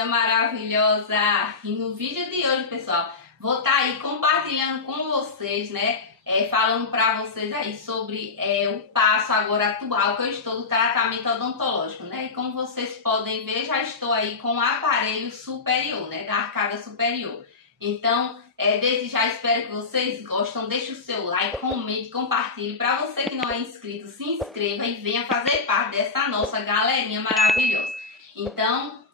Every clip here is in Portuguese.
linda, maravilhosa! E no vídeo de hoje, pessoal, vou estar aí compartilhando com vocês, né? Falando para vocês aí sobre o passo agora atual que eu estou do tratamento odontológico, né? E como vocês podem ver, já estou aí com o aparelho superior, né? Da arcada superior. Então, desde já espero que vocês gostem, deixe o seu like, comente, compartilhe. Para você que não é inscrito, se inscreva e venha fazer parte dessa nossa galerinha maravilhosa. Então,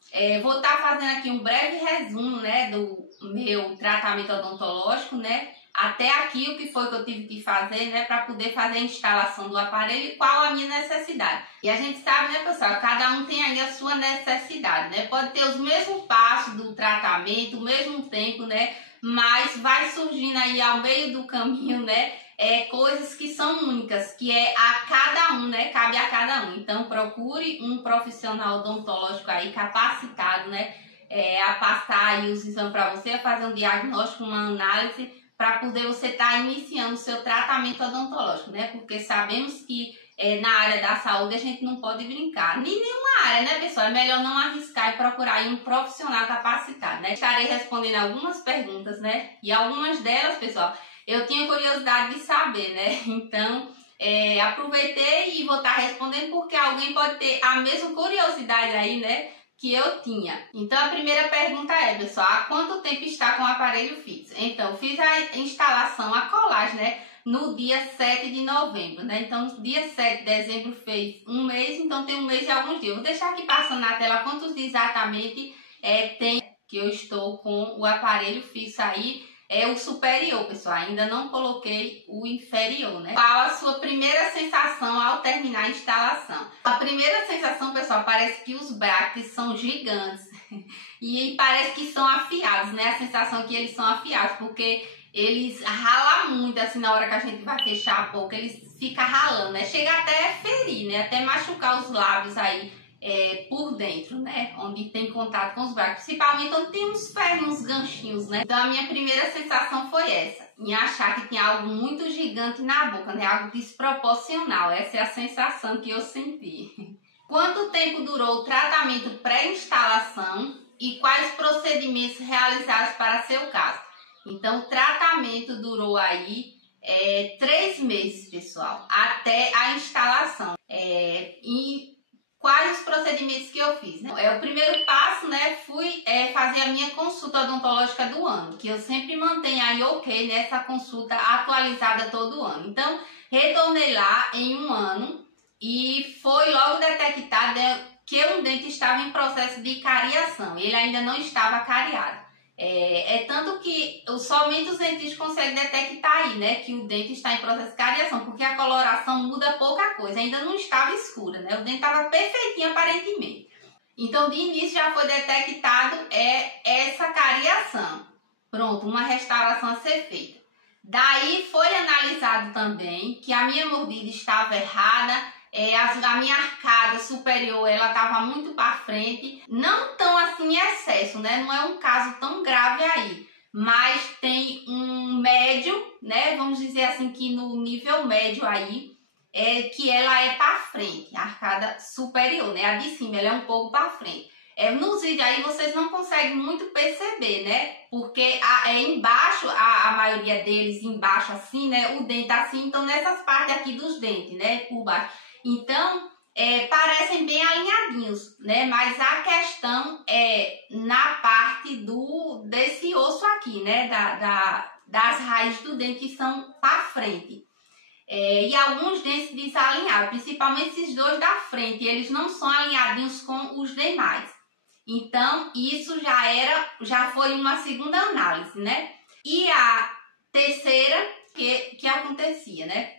vou estar fazendo aqui um breve resumo, né, do meu tratamento odontológico, né? Até aqui o que foi que eu tive que fazer, né, para poder fazer a instalação do aparelho e qual a minha necessidade. E a gente sabe, né, pessoal, cada um tem aí a sua necessidade, né? Pode ter os mesmos passos do tratamento, o mesmo tempo, né? Mas vai surgindo aí ao meio do caminho, né, coisas que são únicas, que a cada um, né, cabe a cada um. Então procure um profissional odontológico aí capacitado, né, a passar aí os exames para você, a fazer um diagnóstico, uma análise, para poder você estar iniciando o seu tratamento odontológico, né? Porque sabemos que na área da saúde a gente não pode brincar. Nem nenhuma área, né, pessoal? É melhor não arriscar e procurar aí um profissional capacitado, né? Estarei respondendo algumas perguntas, né? E algumas delas, pessoal, eu tinha curiosidade de saber, né? Então, aproveitei e vou estar respondendo porque alguém pode ter a mesma curiosidade aí, né, que eu tinha. Então a primeira pergunta pessoal, há quanto tempo está com o aparelho fixo? Então, fiz a instalação, a colagem, né, no dia 7 de novembro, né? Então, dia 7 de dezembro fez um mês, então tem um mês e alguns dias. Vou deixar aqui passando na tela quantos dias exatamente tem que eu estou com o aparelho fixo aí. O superior, pessoal, ainda não coloquei o inferior, né? Qual a sua primeira sensação ao terminar a instalação? A primeira sensação, pessoal, parece que os brackets são gigantes e parece que são afiados, né? A sensação é que eles são afiados, porque eles ralam muito, assim, na hora que a gente vai fechar a boca, eles ficam ralando, né? Chega até a ferir, né? Até machucar os lábios aí, por dentro, né, onde tem contato com os brackets, principalmente onde tem uns ferros, uns ganchinhos, né. Então a minha primeira sensação foi essa, em achar que tinha algo muito gigante na boca, né, algo desproporcional. Essa é a sensação que eu senti. Quanto tempo durou o tratamento pré-instalação e quais procedimentos realizados para seu caso? Então o tratamento durou aí 3 meses, pessoal, até a instalação. Quais os procedimentos que eu fiz, né? O primeiro passo, né, fui fazer a minha consulta odontológica do ano, que eu sempre mantenho aí ok nessa consulta atualizada todo ano. Então, retornei lá em um ano e foi logo detectado que um dente estava em processo de cariação, ele ainda não estava cariado. Tanto que somente os dentistas conseguem detectar aí, né, que o dente está em processo de cariação, porque a coloração muda pouca coisa, ainda não estava escura, né, o dente estava perfeitinho aparentemente. Então, de início já foi detectado essa cariação. Pronto, uma restauração a ser feita. Daí foi analisado também que a minha mordida estava errada, a minha arcada superior ela estava muito para frente, não tão assim em excesso, né? Não é um caso tão grave aí, mas tem um médio, né? Vamos dizer assim que no nível médio aí, que ela é para frente, a arcada superior, né? A de cima ela é um pouco para frente. Nos vídeos aí vocês não conseguem muito perceber, né? Porque embaixo, a maioria deles embaixo assim, né? O dente assim, então nessas partes aqui dos dentes, né? Por baixo. Então, parecem bem alinhadinhos, né? Mas a questão é na parte desse osso aqui, né? Das raízes do dente que são para frente. E alguns dentes desalinhados, principalmente esses dois da frente, eles não são alinhadinhos com os demais. Então, isso já foi uma segunda análise, né? E a terceira que acontecia, né?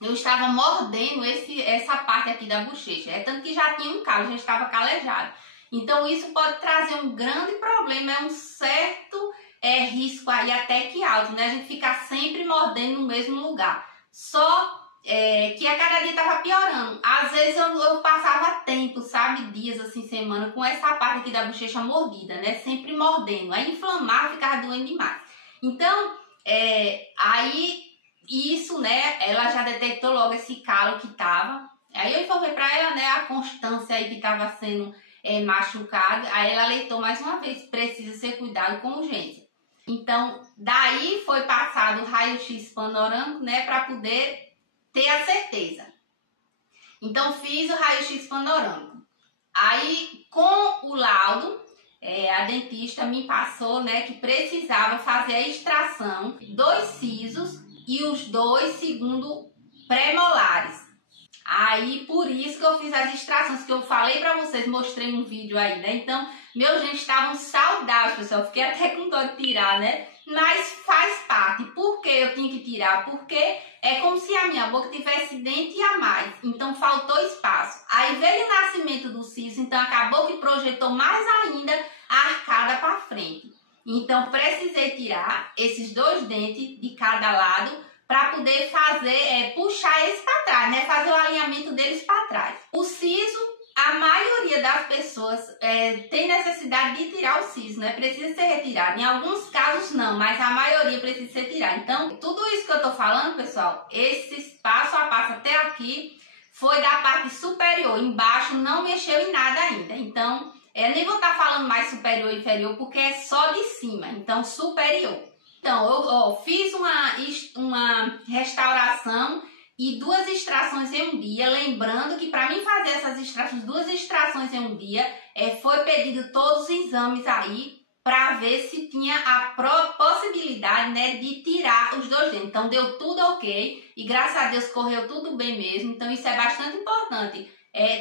Eu estava mordendo essa parte aqui da bochecha, tanto que já tinha um calo, já estava calejado. Então isso pode trazer um grande problema, um certo risco aí até que alto, né? A gente ficar sempre mordendo no mesmo lugar. Só que a cada dia estava piorando. Às vezes eu passava tempo, sabe, dias assim, semana, com essa parte aqui da bochecha mordida, né? Sempre mordendo, aí inflamava, ficava doendo demais. Então, aí isso, né, ela já detectou logo esse calo que tava. Aí eu informei para ela, né, a constância aí que estava sendo machucado. Aí ela alertou mais uma vez, precisa ser cuidado com urgência. Então, daí foi passado o raio-x panorâmico, né, para poder ter a certeza. Então, fiz o raio-x panorâmico. Aí, com o laudo, a dentista me passou, né, que precisava fazer a extração 2 sisos e os 2 segundo pré-molares. Aí, por isso que eu fiz as extrações, que eu falei pra vocês, mostrei um vídeo aí, né? Então, meus dentes estavam saudáveis, pessoal. Fiquei até com dó de tirar, né? Mas faz parte. Por que eu tinha que tirar? Porque é como se a minha boca tivesse dente a mais. Então, faltou espaço. Aí veio o nascimento do siso, então acabou que projetou mais ainda a arcada para frente. Então, precisei tirar esses 2 dentes de cada lado para poder fazer, puxar eles para trás, né? Fazer o alinhamento deles para trás. O siso, a maioria das pessoas tem necessidade de tirar o siso, né? Precisa ser retirado. Em alguns casos não, mas a maioria precisa ser tirado. Então, tudo isso que eu tô falando, pessoal, esse passo a passo até aqui foi da parte superior. Embaixo não mexeu em nada ainda. Então, eu nem vou estar falando mais superior e inferior, porque é só de cima. Então, superior. Então, eu fiz uma restauração e 2 extrações em um dia. Lembrando que para mim fazer essas extrações, 2 extrações em um dia, foi pedido todos os exames aí para ver se tinha a possibilidade, né, de tirar os 2 dentes. Então, deu tudo ok e graças a Deus correu tudo bem mesmo. Então, isso é bastante importante.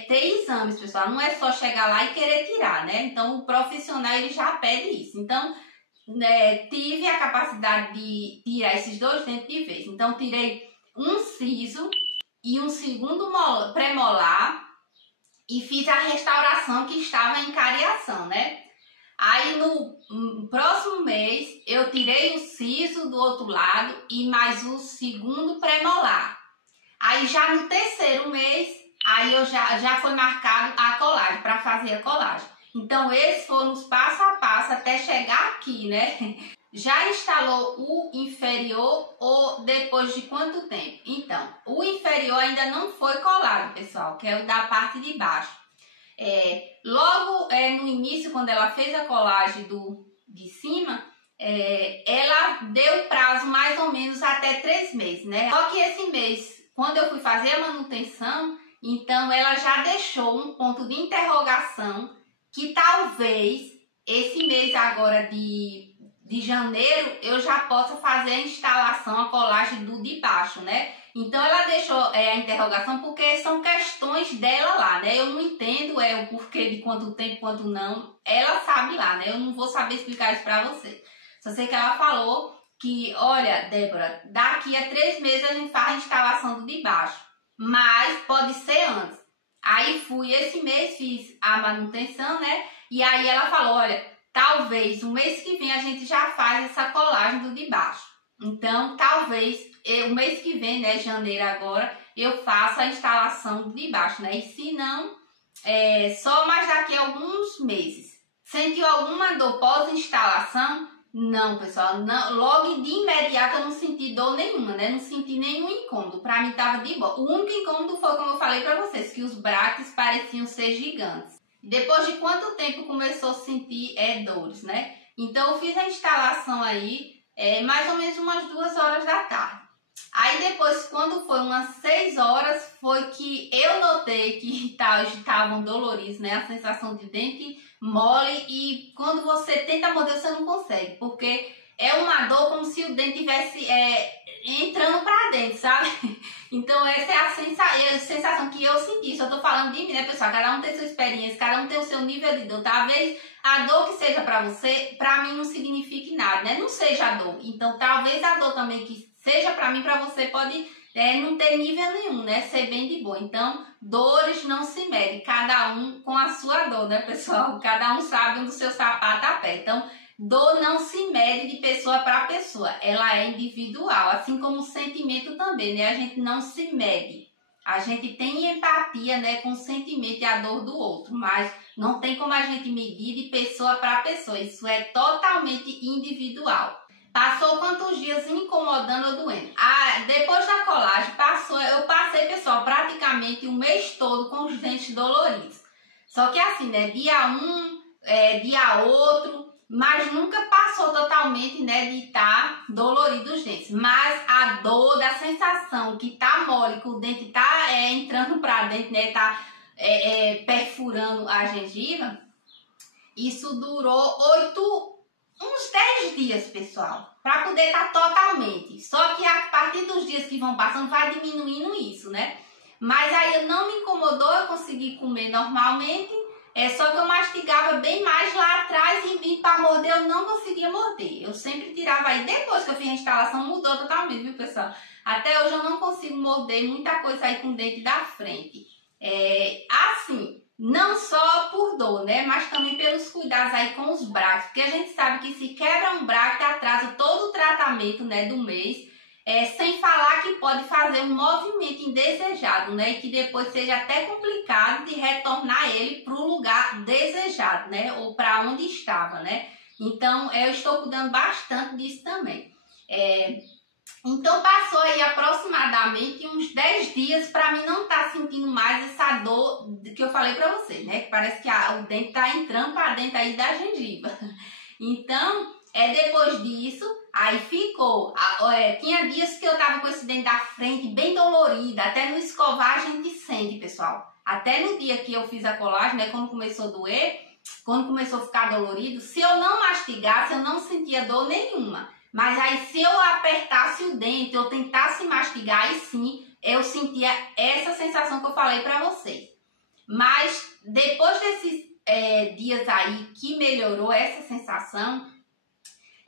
Ter exames, pessoal. Não é só chegar lá e querer tirar, né? Então, o profissional ele já pede isso. Então, tive a capacidade de tirar esses 2 dentes de vez. Então, tirei um siso e um segundo pré-molar e fiz a restauração que estava em cariação, né? Aí, no próximo mês, eu tirei o siso do outro lado e mais o segundo pré-molar. Aí, já no 3º mês, aí já foi marcado a colagem, para fazer a colagem. Então, esses foram os passo a passo até chegar aqui, né? Já instalou o inferior ou depois de quanto tempo? Então, o inferior ainda não foi colado, pessoal, que é o da parte de baixo. Logo no início, quando ela fez a colagem de cima, ela deu prazo mais ou menos até 3 meses, né? Só que esse mês, quando eu fui fazer a manutenção, então ela já deixou um ponto de interrogação que talvez esse mês agora de janeiro eu já possa fazer a instalação, a colagem do de baixo, né? Então ela deixou a interrogação porque são questões dela lá, né? Eu não entendo o porquê de quanto tempo, quanto não. Ela sabe lá, né? Eu não vou saber explicar isso pra você. Só sei que ela falou que, olha, Débora, daqui a 3 meses a gente faz a instalação do de baixo, mas pode ser antes. Aí fui esse mês, fiz a manutenção, né? E aí ela falou, olha, talvez o mês que vem a gente já faz essa colagem do de baixo. Então, talvez o mês que vem, né, janeiro agora, eu faça a instalação do de baixo, né? E se não, só mais daqui a alguns meses. Sentiu alguma dor pós-instalação? Não, pessoal, não, logo de imediato eu não senti dor nenhuma, né? Não senti nenhum incômodo. Pra mim tava de boa. O único incômodo foi, como eu falei pra vocês, que os brackets pareciam ser gigantes. Depois de quanto tempo começou a sentir dores, né? Então eu fiz a instalação aí, mais ou menos umas 2 horas da tarde. Aí depois, quando foi umas 6 horas, foi que eu notei que estavam doloridos, né? A sensação de dente mole e quando você tenta morder, você não consegue, porque é uma dor como se o dente estivesse entrando pra dentro, sabe? Então essa é a sensação que eu senti. Só tô falando de mim, né, pessoal? Cada um tem sua experiência, cada um tem o seu nível de dor. Talvez a dor que seja pra você, pra mim não signifique nada, né? Não seja a dor. Então talvez a dor também que seja pra mim, pra você pode não ter nível nenhum, né? Ser bem de boa. Então, dores não se medem. Cada um com a sua dor, né, pessoal? Cada um sabe onde o seu sapato aperta. Então, dor não se mede de pessoa para pessoa. Ela é individual. Assim como o sentimento também, né? A gente não se mede. A gente tem empatia, né, com o sentimento e a dor do outro. Mas não tem como a gente medir de pessoa para pessoa. Isso é totalmente individual. Passou quantos dias incomodando ou doendo? Depois da colagem, eu passei, pessoal, praticamente o mês todo com os dentes doloridos. Só que assim, né, dia um, dia outro, mas nunca passou totalmente, né, de estar dolorido os dentes. Mas a dor da sensação que tá mole, que o dente tá entrando pra dentro, né, tá perfurando a gengiva, isso durou uns 10 dias, pessoal, para poder estar totalmente. Só que a partir dos dias que vão passando, vai diminuindo isso, né? Mas aí não me incomodou, eu consegui comer normalmente. Só que eu mastigava bem mais lá atrás e para morder eu não conseguia morder. Eu sempre tirava aí. Depois que eu fiz a instalação, mudou totalmente, viu, pessoal? Até hoje eu não consigo morder muita coisa aí com o dente da frente. Assim, não só por dor, né? Mas também pelos cuidados aí com os braços. Porque a gente sabe que se quebra um braço, atrasa todo o tratamento, né, do mês. Sem falar que pode fazer um movimento indesejado, né? E que depois seja até complicado de retornar ele para o lugar desejado, né? Ou para onde estava, né? Então, eu estou cuidando bastante disso também. Então, passou aí aproximadamente uns 10 dias para mim não estar sentindo mais essa dor que eu falei para vocês, né? Que parece que o dente tá entrando para dentro aí da gengiva. Então, depois disso, aí ficou. Tinha dias que eu tava com esse dente da frente bem dolorido, até no escovar a gente sente, pessoal. Até no dia que eu fiz a colagem, né, quando começou a doer, quando começou a ficar dolorido, se eu não mastigasse, eu não sentia dor nenhuma. Mas aí se eu apertasse o dente, eu tentasse mastigar, aí sim, eu sentia essa sensação que eu falei pra vocês. Mas depois desses dias aí que melhorou essa sensação,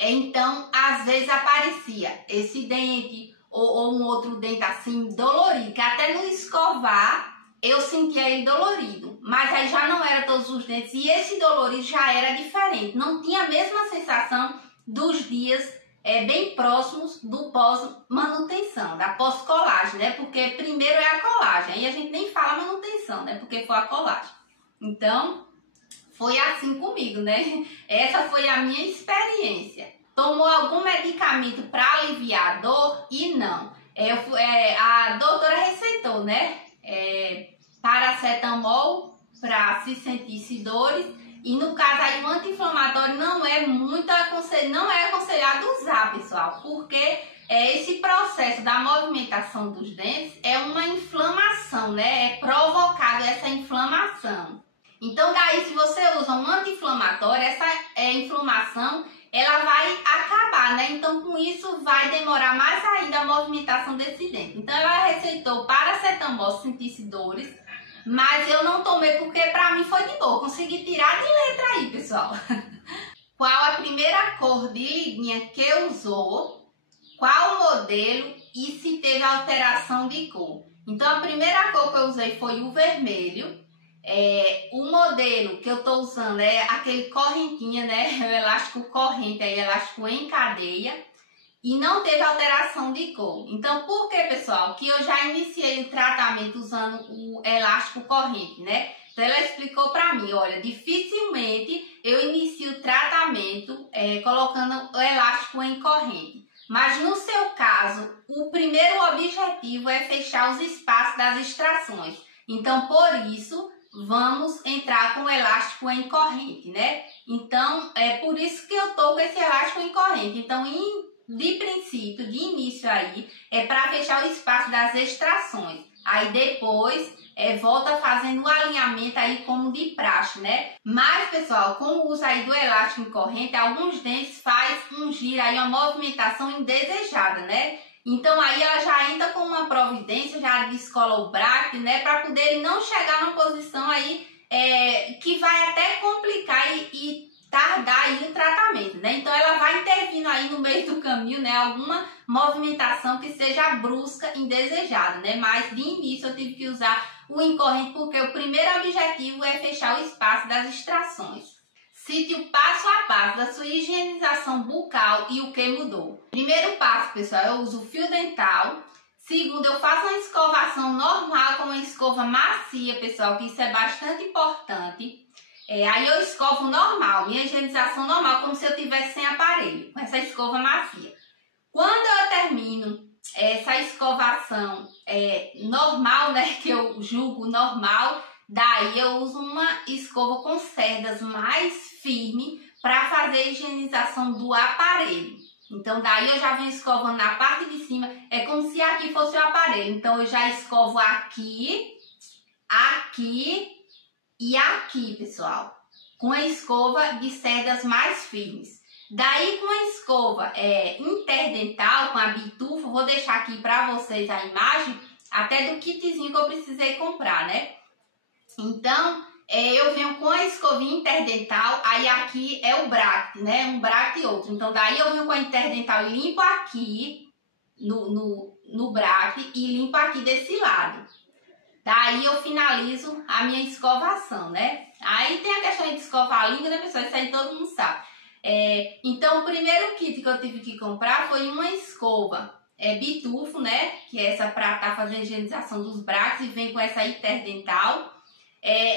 então, às vezes aparecia esse dente ou um outro dente assim dolorido, que até no escovar eu sentia ele dolorido, mas aí já não era todos os dentes e esse dolorido já era diferente, não tinha a mesma sensação dos dias bem próximos do pós-manutenção, da pós-colagem, né? Porque primeiro é a colagem, aí a gente nem fala manutenção, né? Porque foi a colagem. Então, foi assim comigo, né? Essa foi a minha experiência. Tomou algum medicamento para aliviar a dor? E não. A doutora receitou, né? Paracetamol para se sentir dores. E no caso aí, o anti-inflamatório não é aconselhado usar, pessoal. Porque esse processo da movimentação dos dentes é uma inflamação, né? É provocado essa inflamação. Então, daí, se você usa um anti-inflamatório, essa inflamação, ela vai acabar, né? Então, com isso, vai demorar mais ainda a movimentação desse dente. Então, ela receitou paracetamol se sentisse dores, mas eu não tomei porque, pra mim, foi de boa. Consegui tirar de letra aí, pessoal. Qual a primeira cor de liguinha que usou, qual o modelo e se teve alteração de cor. Então, a primeira cor que eu usei foi o vermelho. O modelo que eu tô usando é aquele correntinha, né? O elástico corrente, aí elástico em cadeia. E não teve alteração de cor. Então, por que, pessoal? Que eu já iniciei o tratamento usando o elástico corrente, né? Então, ela explicou pra mim, olha, dificilmente eu inicio o tratamento colocando o elástico em corrente. Mas no seu caso, o primeiro objetivo é fechar os espaços das extrações. Então, por isso, vamos entrar com o elástico em corrente, né? Então, é por isso que eu tô com esse elástico em corrente. Então, de princípio, de início aí, é para fechar o espaço das extrações. Aí depois, volta fazendo o alinhamento aí como de praxe, né? Mas, pessoal, com o uso aí do elástico em corrente, alguns dentes faz um giro aí, uma movimentação indesejada, né? Então, aí ela já entra com uma providência, já descola o braço, né? Para poder ele não chegar numa posição aí que vai até complicar e tardar aí o tratamento, né? Então, ela vai intervindo aí no meio do caminho, né? Alguma movimentação que seja brusca, indesejada, né? Mas, de início, eu tive que usar o incorrente porque o primeiro objetivo é fechar o espaço das extrações. Cite o passo a passo da sua higienização bucal e o que mudou. Primeiro passo, pessoal, eu uso o fio dental. Segundo, eu faço uma escovação normal com uma escova macia, pessoal, que isso é bastante importante. Aí eu escovo normal, minha higienização normal, como se eu tivesse sem aparelho, com essa escova macia. Quando eu termino essa escovação normal, né, que eu julgo normal, daí eu uso uma escova com cerdas mais firme para fazer a higienização do aparelho. Então daí eu já venho escovando na parte de cima, é como se aqui fosse o aparelho. Então eu já escovo aqui, aqui e aqui, pessoal, com a escova de cerdas mais firmes. Daí com a escova interdental, com a bitufa, vou deixar aqui para vocês a imagem até do kitzinho que eu precisei comprar, né? Então, eu venho com a escovinha interdental, aí aqui é o bracket, né? Um bracket e outro. Então, daí eu venho com a interdental e limpo aqui no bracket e limpo aqui desse lado. Daí eu finalizo a minha escovação, né? Aí tem a questão de escovar a língua, né, pessoal? Isso aí todo mundo sabe. Então, o primeiro kit que eu tive que comprar foi uma escova bitufo, né? Que é essa para estar fazendo a higienização dos brackets e vem com essa interdental.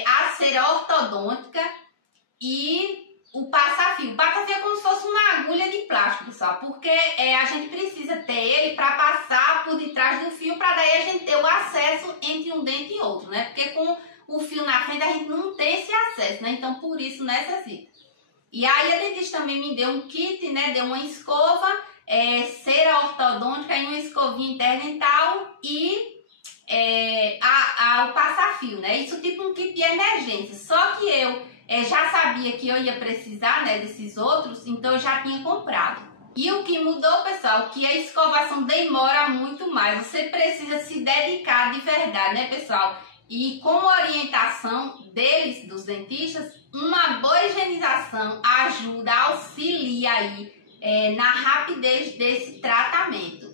A cera ortodôntica e o passa-fio. O passa-fio é como se fosse uma agulha de plástico, pessoal, porque a gente precisa ter ele para passar por detrás do fio, para daí a gente ter o acesso entre um dente e outro, né? Porque com o fio na frente a gente não tem esse acesso, né? Então por isso necessita. E aí a dentista também me deu um kit, né? Deu uma escova, cera ortodôntica e uma escovinha interdental e o passa-fio, né? Isso tipo um kit de emergência. Só que eu já sabia que eu ia precisar, né, desses outros, então eu já tinha comprado. E o que mudou, pessoal, que a escovação demora muito mais. Você precisa se dedicar de verdade, né, pessoal? E com orientação deles, dos dentistas, uma boa higienização ajuda, auxilia aí na rapidez desse tratamento.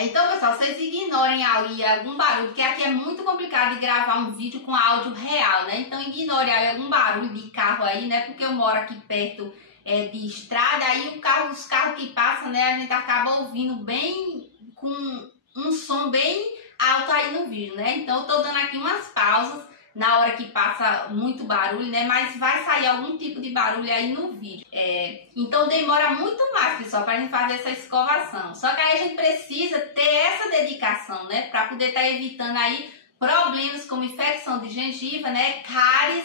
Então, pessoal, vocês ignorem aí algum barulho, porque aqui é muito complicado de gravar um vídeo com áudio real, né? Então, ignore aí algum barulho de carro aí, né? Porque eu moro aqui perto de estrada, aí os carros que passam, né? A gente acaba ouvindo bem, com um som bem alto aí no vídeo, né? Então, eu tô dando aqui umas pausas na hora que passa muito barulho, né? Mas vai sair algum tipo de barulho aí no vídeo. Então demora muito mais, pessoal, pra gente fazer essa escovação. Só que aí a gente precisa ter essa dedicação, né? Pra poder estar evitando aí problemas como infecção de gengiva, né? Cáries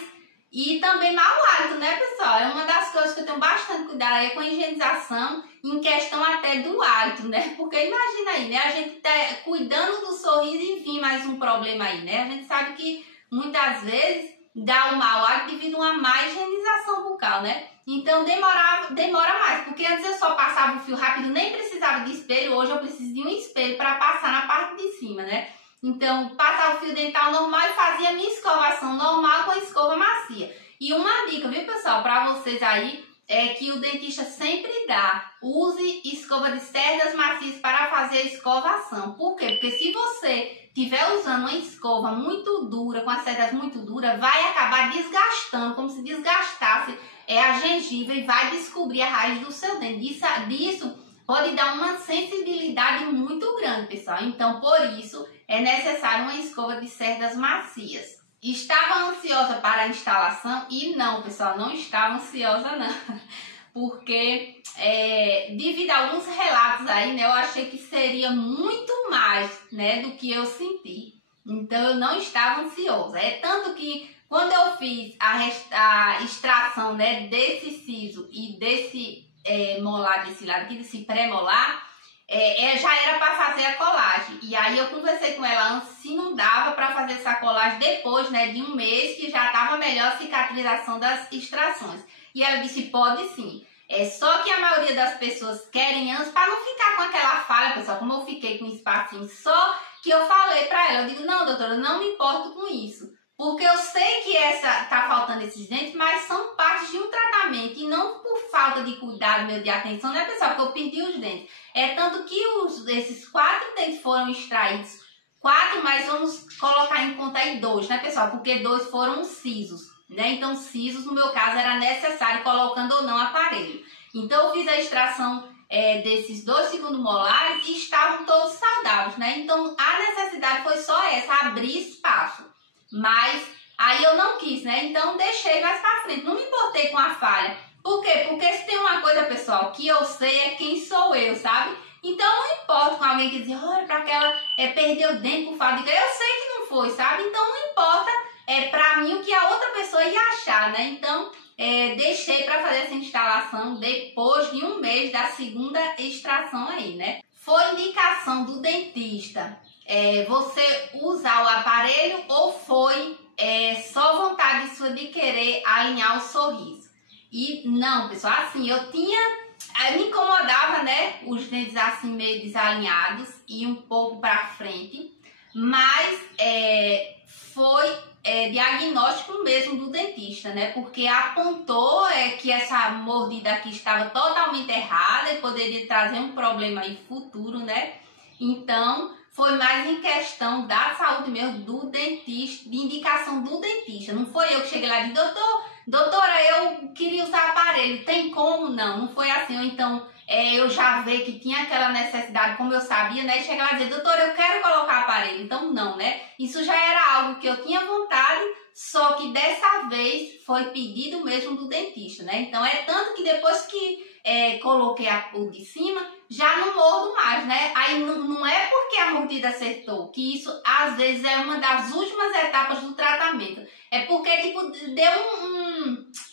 e também mau hálito, né, pessoal? É uma das coisas que eu tenho bastante cuidado aí com a higienização, em questão até do hálito, né? Porque imagina aí, né? A gente tá cuidando do sorriso e vir mais um problema aí, né? A gente sabe que muitas vezes dá um mau hálito devido a uma má higienização bucal, né? Então demora mais, porque antes eu só passava o fio rápido, nem precisava de espelho, hoje eu preciso de um espelho para passar na parte de cima, né? Então, passava o fio dental normal e fazia a minha escovação normal com a escova macia. E uma dica, viu, pessoal, para vocês aí, é que o dentista sempre dá: use escova de cerdas macias para fazer a escovação. Por quê? Porque se você estiver usando uma escova muito dura, com as cerdas muito duras, vai acabar desgastando, como se desgastasse a gengiva, e vai descobrir a raiz do seu dente. Disso pode dar uma sensibilidade muito grande, pessoal. Então, por isso, é necessário uma escova de cerdas macias. Estava ansiosa para a instalação? E não, pessoal, não estava ansiosa não. Porque devido a alguns relatos aí, né, eu achei que seria muito mais, né, do que eu senti. Então eu não estava ansiosa. Tanto que quando eu fiz a extração, né, desse siso e desse molar desse lado aqui, desse pré-molar, já era para fazer a colagem. E aí eu conversei com ela antes se não dava para fazer essa colagem depois, né, de um mês, que já estava melhor a cicatrização das extrações. E ela disse: pode sim. Só que a maioria das pessoas querem antes, para não ficar com aquela falha, pessoal, como eu fiquei com um espacinho só, que eu falei para ela, eu digo: não, doutora, não me importo com isso. Porque eu sei que tá faltando esses dentes, mas são partes de um tratamento e não por falta de cuidado meu, de atenção, né, pessoal, que eu perdi os dentes. Tanto que esses 4 dentes foram extraídos, 4, mas vamos colocar em conta aí 2, né, pessoal, porque 2 foram sisos, né, então sisos no meu caso era necessário, colocando ou não aparelho. Então eu fiz a extração desses 2 segundos molares e estavam todos saudáveis, né, então a necessidade foi só essa, abrir espaço. Mas aí eu não quis, né? Então deixei mais pra frente. Não me importei com a falha. Por quê? Porque se tem uma coisa, pessoal, que eu sei é quem sou eu, sabe? Então não importa com alguém que diz: olha, pra aquela perdeu o dente por falta de... Eu sei que não foi, sabe? Então não importa para mim o que a outra pessoa ia achar, né? Então, deixei para fazer essa instalação depois de um mês da segunda extração aí, né? Foi indicação do dentista você usar o aparelho ou foi só vontade sua de querer alinhar o sorriso? E não, pessoal, assim, me incomodava, né, os dentes assim meio desalinhados e um pouco para frente, mas foi diagnóstico mesmo do dentista, né, porque apontou que essa mordida aqui estava totalmente errada e poderia trazer um problema aí futuro, né. Então foi mais em questão da saúde mesmo do dentista, de indicação do dentista. Não foi eu que cheguei lá e disse, doutora, eu queria usar aparelho, tem como? Não foi assim. Ou então eu já vi que tinha aquela necessidade, como eu sabia, né? Chegar lá e dizer, doutora, eu quero colocar aparelho. Então não, né? Isso já era algo que eu tinha vontade, só que dessa vez foi pedido mesmo do dentista, né? Então tanto que depois que coloquei o de cima, já não mordo mais, né? Aí não é porque a mordida acertou, que isso às vezes é uma das últimas etapas do tratamento. É porque, tipo, deu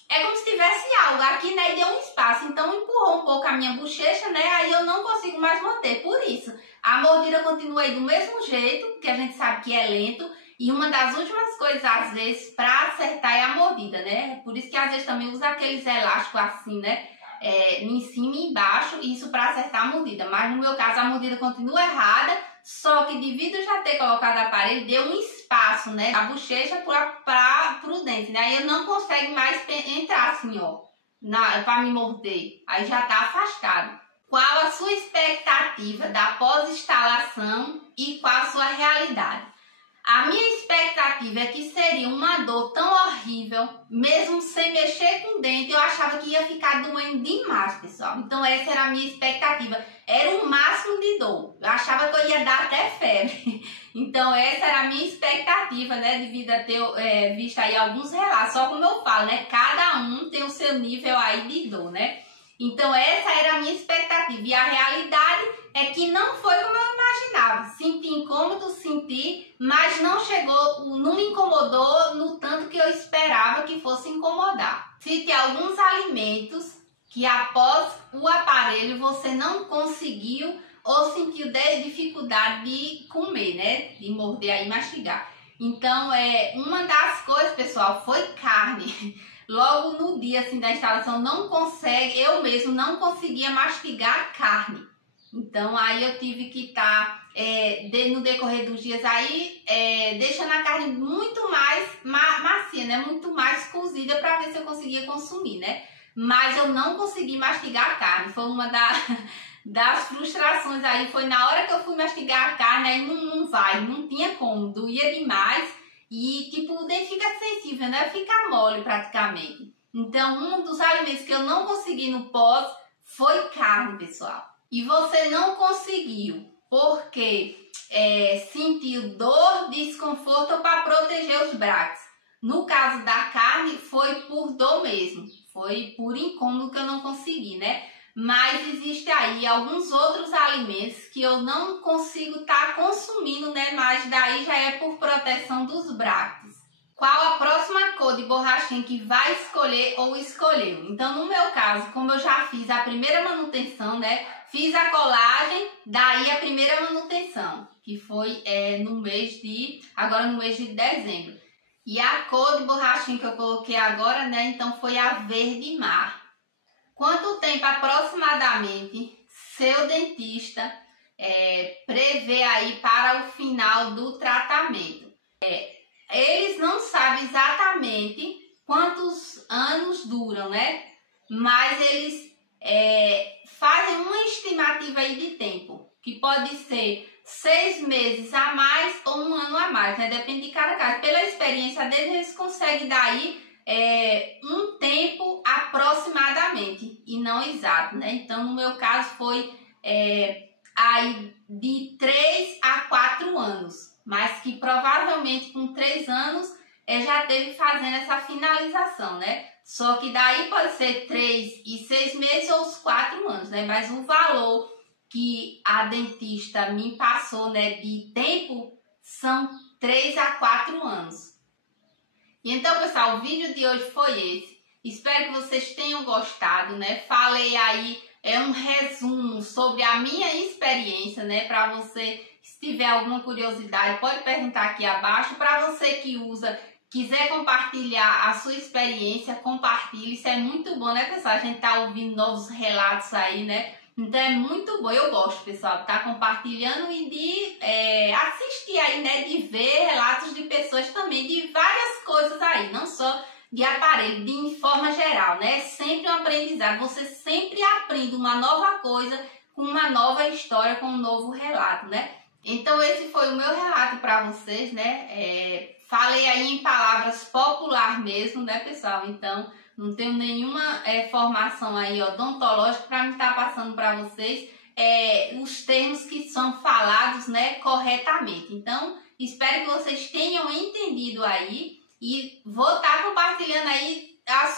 é como se tivesse algo aqui, né? E deu um espaço. Então empurrou um pouco a minha bochecha, né? Aí eu não consigo mais manter. Por isso, a mordida continua aí do mesmo jeito, que a gente sabe que é lento. E uma das últimas coisas, às vezes, para acertar é a mordida, né? Por isso que às vezes também usa aqueles elásticos assim, né? Em cima e embaixo, isso para acertar a mordida. Mas no meu caso a mordida continua errada, só que devido a já ter colocado o aparelho, deu um espaço, né, a bochecha para o dente, né? Aí eu não consigo mais entrar assim, ó, para me morder. Aí já tá afastado. Qual a sua expectativa da pós-instalação e qual a sua realidade? A minha expectativa é que seria uma dor tão horrível, mesmo sem mexer com o dente, eu achava que ia ficar doendo demais, pessoal. Então essa era a minha expectativa, era o máximo de dor. Eu achava que eu ia dar até febre. Então essa era a minha expectativa, né, devido a ter visto aí alguns relatos. Só como eu falo, né, cada um tem o seu nível aí de dor, né. Então essa era a minha expectativa e a realidade é que não foi como eu imaginava. Senti incômodo, senti, mas não me incomodou no tanto que eu esperava que fosse incomodar. Cite alguns alimentos que após o aparelho você não conseguiu ou sentiu dificuldade de comer, né? De morder aí e mastigar. Então, uma das coisas, pessoal, foi carne. Logo no dia assim, da instalação, eu mesmo não conseguia mastigar carne. Então, aí eu tive que estar, no decorrer dos dias aí, deixando a carne muito mais macia, né? Muito mais cozida para ver se eu conseguia consumir, né? Mas eu não consegui mastigar a carne. Foi uma das frustrações aí. Foi na hora que eu fui mastigar a carne, aí não tinha como, doía demais. E, tipo, o dente fica sensível, né? Fica mole praticamente. Então, um dos alimentos que eu não consegui no pós foi carne, pessoal. E você não conseguiu porque sentiu dor, desconforto ou para proteger os braços. No caso da carne, foi por dor mesmo. Foi por incômodo que eu não consegui, né? Mas existe aí alguns outros alimentos que eu não consigo estar consumindo, né? Mas daí já é por proteção dos braços. Qual a próxima cor de borrachinha que vai escolher ou escolheu? Então, no meu caso, como eu já fiz a primeira manutenção, né? Fiz a colagem, daí a primeira manutenção, que foi agora no mês de dezembro. E a cor de borrachinha que eu coloquei agora, né? Então, foi a verde mar. Quanto tempo aproximadamente seu dentista prevê aí para o final do tratamento? Eles não sabem exatamente quantos anos duram, né? Mas eles fazem uma estimativa aí de tempo, que pode ser 6 meses a mais ou 1 ano a mais, né? Depende de cada caso. Pela experiência deles, eles conseguem daí um tempo aproximadamente e não exato, né? Então, no meu caso, foi aí de 3 a 4 anos, mas que provavelmente com 3 anos já teve fazendo essa finalização, né? Só que daí pode ser 3 e 6 meses ou os 4 anos, né? Mas o valor que a dentista me passou, né, de tempo são 3 a 4 anos. E então, pessoal, o vídeo de hoje foi esse. Espero que vocês tenham gostado, né? Falei aí um resumo sobre a minha experiência, né? Para você, se tiver alguma curiosidade, pode perguntar aqui abaixo. Para você que usa, quiser compartilhar a sua experiência, compartilhe. Isso é muito bom, né, pessoal? A gente tá ouvindo novos relatos aí, né? Então é muito bom, eu gosto, pessoal, de estar compartilhando e de assistir aí, né, de ver relatos de pessoas também, de várias coisas aí, não só de aparelho, de forma geral, né, sempre um aprendizado, você sempre aprende uma nova coisa, com uma nova história, com um novo relato, né. Então esse foi o meu relato para vocês, né, falei aí em palavras popular mesmo, né, pessoal, então não tenho nenhuma formação aí odontológica para me estar passando para vocês os termos que são falados, né, corretamente. Então, espero que vocês tenham entendido aí e vou estar compartilhando aí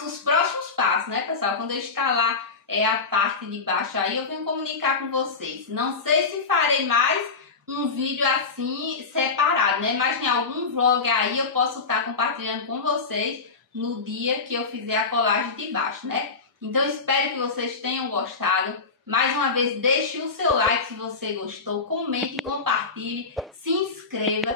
os próximos passos, né, pessoal? Quando eu instalar a parte de baixo aí, eu venho comunicar com vocês. Não sei se farei mais um vídeo assim separado, né? Mas em algum vlog aí eu posso estar compartilhando com vocês no dia que eu fizer a colagem de baixo, né? Então, espero que vocês tenham gostado. Mais uma vez, deixe o seu like se você gostou, comente, compartilhe, se inscreva